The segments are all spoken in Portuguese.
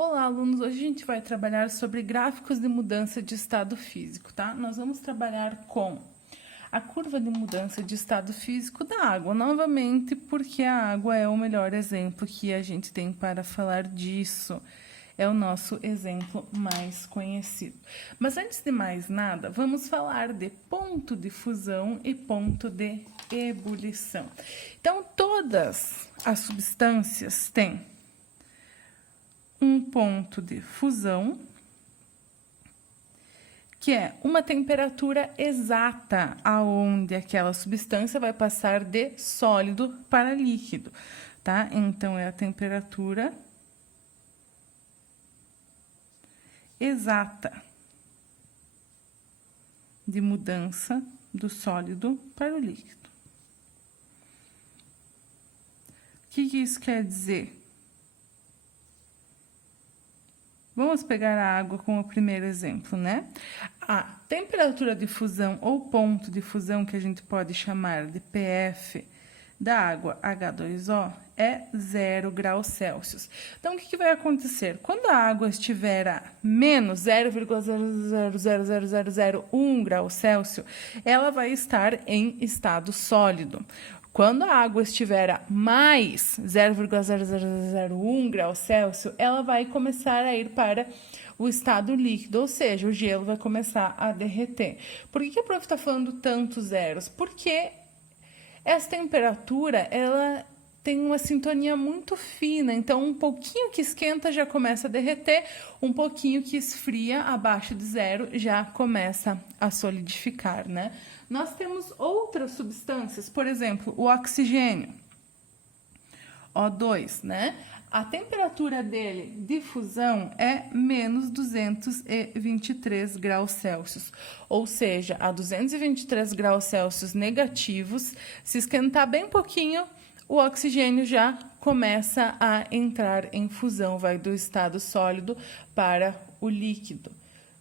Olá, alunos! Hoje a gente vai trabalhar sobre gráficos de mudança de estado físico, tá? Nós vamos trabalhar com a curva de mudança de estado físico da água, novamente, porque a água é o melhor exemplo que a gente tem para falar disso. É o nosso exemplo mais conhecido. Mas antes de mais nada, vamos falar de ponto de fusão e ponto de ebulição. Então, todas as substâncias têm um ponto de fusão, que é uma temperatura exata aonde aquela substância vai passar de sólido para líquido, tá? Então, é a temperatura exata de mudança do sólido para o líquido. O que isso quer dizer? Vamos pegar a água como o primeiro exemplo, né? A temperatura de fusão ou ponto de fusão, que a gente pode chamar de PF, da água H2O, é 0 graus Celsius. Então, o que vai acontecer? Quando a água estiver a menos 0,0000001 graus Celsius, ela vai estar em estado sólido. Quando a água estiver a mais 0,0001 graus Celsius, ela vai começar a ir para o estado líquido, ou seja, o gelo vai começar a derreter. Por que a prof está falando tantos zeros? Porque essa temperatura, ela tem uma sintonia muito fina, então um pouquinho que esquenta já começa a derreter, um pouquinho que esfria abaixo de zero já começa a solidificar, né? Nós temos outras substâncias, por exemplo, o oxigênio, O2, né? A temperatura dele de fusão é menos 223 graus Celsius, ou seja, a 223 graus Celsius negativos, se esquentar bem pouquinho, o oxigênio já começa a entrar em fusão, vai do estado sólido para o líquido,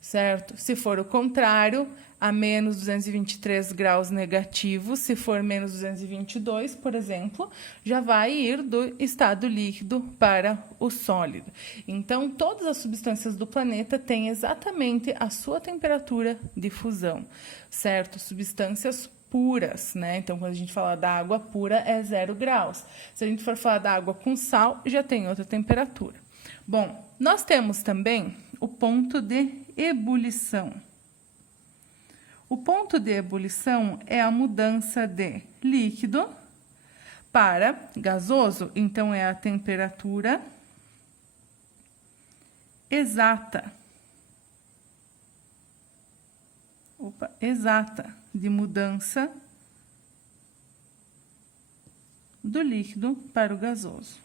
certo? Se for o contrário, a menos 223 graus negativos, se for menos 222, por exemplo, já vai ir do estado líquido para o sólido. Então, todas as substâncias do planeta têm exatamente a sua temperatura de fusão, certo? Substâncias puras, né? Então, quando a gente fala da água pura, é 0 graus. Se a gente for falar da água com sal, já tem outra temperatura. Bom, nós temos também o ponto de ebulição. O ponto de ebulição é a mudança de líquido para gasoso, então é a temperatura exata. Exata de mudança do líquido para o gasoso.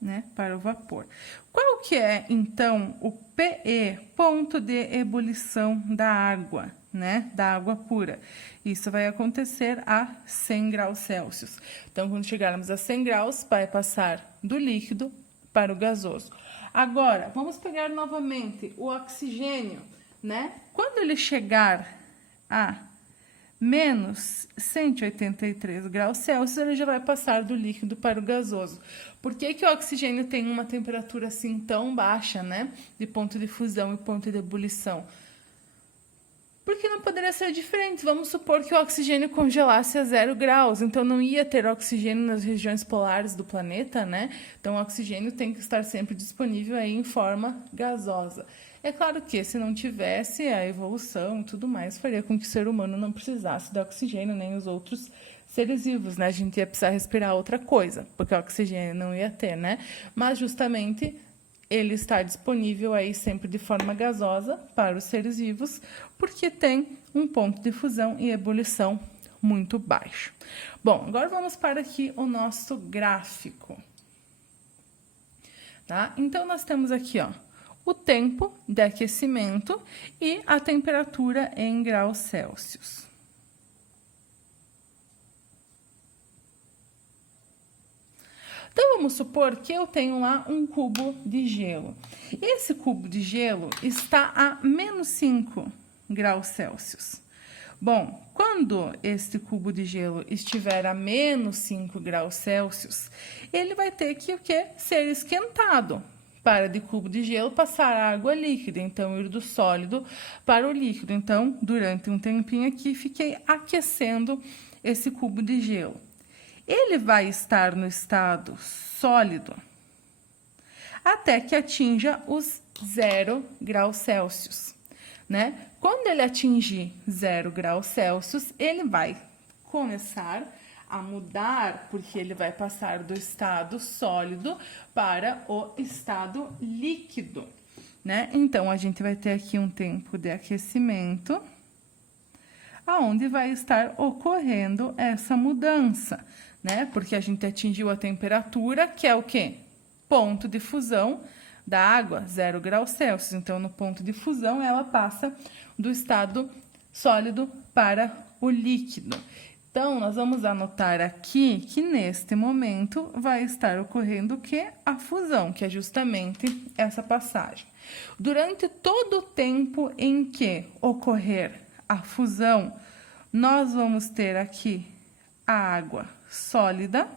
Né, para o vapor. Qual que é, então, o PE, ponto de ebulição da água, né, da água pura? Isso vai acontecer a 100 graus Celsius. Então, quando chegarmos a 100 graus, vai passar do líquido para o gasoso. Agora, vamos pegar novamente o oxigênio, né? Quando ele chegar a menos 183 graus Celsius, ele já vai passar do líquido para o gasoso. Por que o oxigênio tem uma temperatura assim tão baixa, né? De ponto de fusão e ponto de ebulição? Porque não poderia ser diferente. Vamos supor que o oxigênio congelasse a 0 graus, então não ia ter oxigênio nas regiões polares do planeta, né? Então o oxigênio tem que estar sempre disponível aí em forma gasosa. É claro que se não tivesse a evolução e tudo mais, faria com que o ser humano não precisasse de oxigênio, nem os outros seres vivos, né? A gente ia precisar respirar outra coisa, porque o oxigênio não ia ter, né? Mas justamente ele está disponível aí sempre de forma gasosa para os seres vivos, porque tem um ponto de fusão e ebulição muito baixo. Bom, agora vamos para aqui o nosso gráfico. Tá? Então, nós temos aqui, ó, o tempo de aquecimento e a temperatura em graus Celsius. Então, vamos supor que eu tenho lá um cubo de gelo. Esse cubo de gelo está a menos 5 graus Celsius. Bom, quando este cubo de gelo estiver a menos 5 graus Celsius, ele vai ter que o quê? Ser esquentado para de cubo de gelo passar a água líquida, então ir do sólido para o líquido. Então, durante um tempinho aqui, fiquei aquecendo esse cubo de gelo. Ele vai estar no estado sólido até que atinja os 0 graus Celsius, né? Quando ele atingir 0 graus Celsius, ele vai começar a mudar, porque ele vai passar do estado sólido para o estado líquido, né? Então, a gente vai ter aqui um tempo de aquecimento, aonde vai estar ocorrendo essa mudança, né? Porque a gente atingiu a temperatura, que é o quê? Ponto de fusão da água, 0 graus Celsius. Então, no ponto de fusão, ela passa do estado sólido para o líquido. Então, nós vamos anotar aqui que neste momento vai estar ocorrendo o quê? A fusão, que é justamente essa passagem. Durante todo o tempo em que ocorrer a fusão, nós vamos ter aqui a água sólida,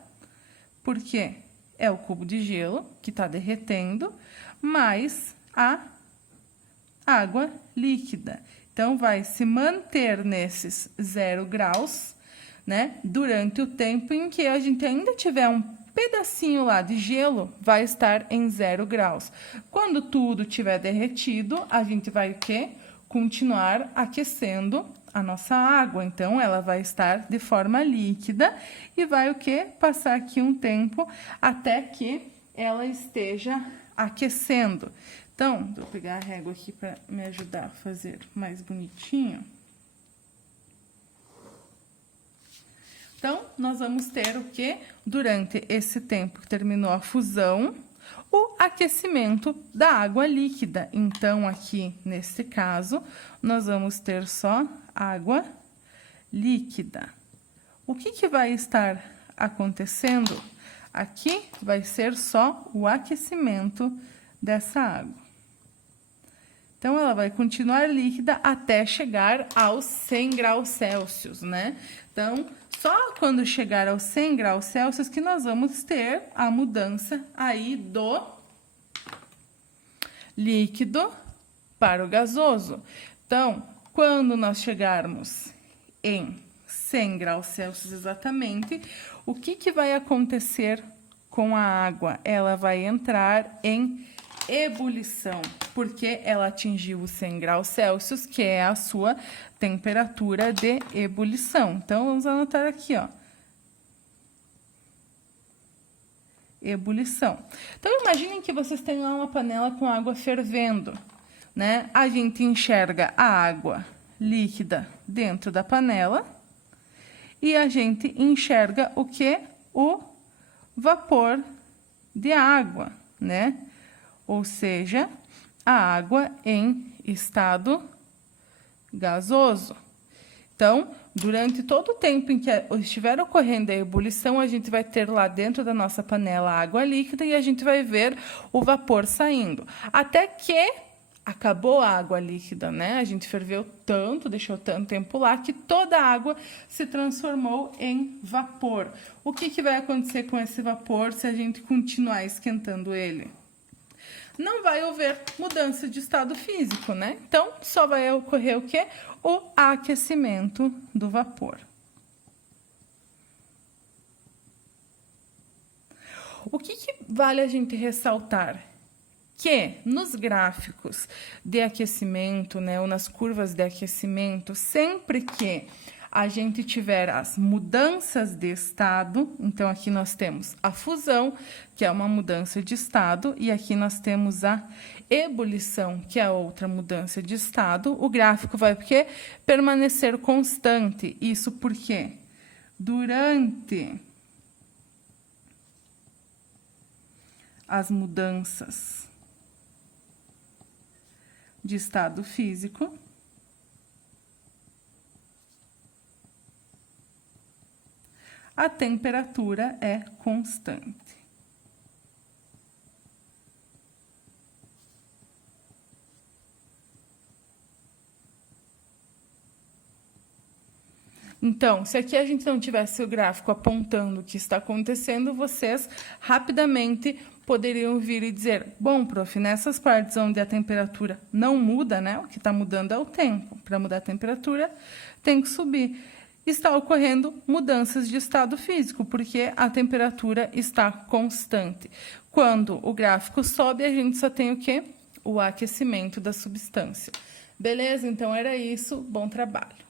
porque é o cubo de gelo que está derretendo, mais a água líquida. Então, vai se manter nesses 0 graus, né? Durante o tempo em que a gente ainda tiver um pedacinho lá de gelo, vai estar em 0 graus. Quando tudo tiver derretido, a gente vai o quê? Continuar aquecendo a nossa água. Então, ela vai estar de forma líquida e vai o quê? Passar aqui um tempo até que ela esteja aquecendo. Então, vou pegar a régua aqui para me ajudar a fazer mais bonitinho. Então, nós vamos ter o quê? Durante esse tempo que terminou a fusão, o aquecimento da água líquida. Então, aqui, nesse caso, nós vamos ter só água líquida. O que vai estar acontecendo? Aqui vai ser só o aquecimento dessa água. Então, ela vai continuar líquida até chegar aos 100 graus Celsius, né? Então, só quando chegar aos 100 graus Celsius que nós vamos ter a mudança aí do líquido para o gasoso. Então, quando nós chegarmos em 100 graus Celsius exatamente, o que vai acontecer com a água? Ela vai entrar em ebulição, porque ela atingiu os 100 graus Celsius, que é a sua temperatura de ebulição. Então, vamos anotar aqui, ó. Ebulição. Então, imaginem que vocês têm lá uma panela com água fervendo, né? A gente enxerga a água líquida dentro da panela e a gente enxerga o que? O vapor de água, né? Ou seja, a água em estado gasoso. Então, durante todo o tempo em que estiver ocorrendo a ebulição, a gente vai ter lá dentro da nossa panela água líquida e a gente vai ver o vapor saindo. Até que acabou a água líquida, né? A gente ferveu tanto, deixou tanto tempo lá, que toda a água se transformou em vapor. O que vai acontecer com esse vapor se a gente continuar esquentando ele? Não vai haver mudança de estado físico, né? Então, só vai ocorrer o quê? O aquecimento do vapor. O que vale a gente ressaltar? Que nos gráficos de aquecimento, né, ou nas curvas de aquecimento, sempre que a gente tiver as mudanças de estado, então aqui nós temos a fusão, que é uma mudança de estado, e aqui nós temos a ebulição, que é outra mudança de estado, o gráfico vai permanecer constante. Isso porque durante as mudanças de estado físico, a temperatura é constante. Então, se aqui a gente não tivesse o gráfico apontando o que está acontecendo, vocês rapidamente poderiam vir e dizer, bom, prof, nessas partes onde a temperatura não muda, né? O que está mudando é o tempo. Para mudar a temperatura, tem que subir. Está ocorrendo mudanças de estado físico, porque a temperatura está constante. Quando o gráfico sobe, a gente só tem o quê? O aquecimento da substância. Beleza? Então, era isso. Bom trabalho.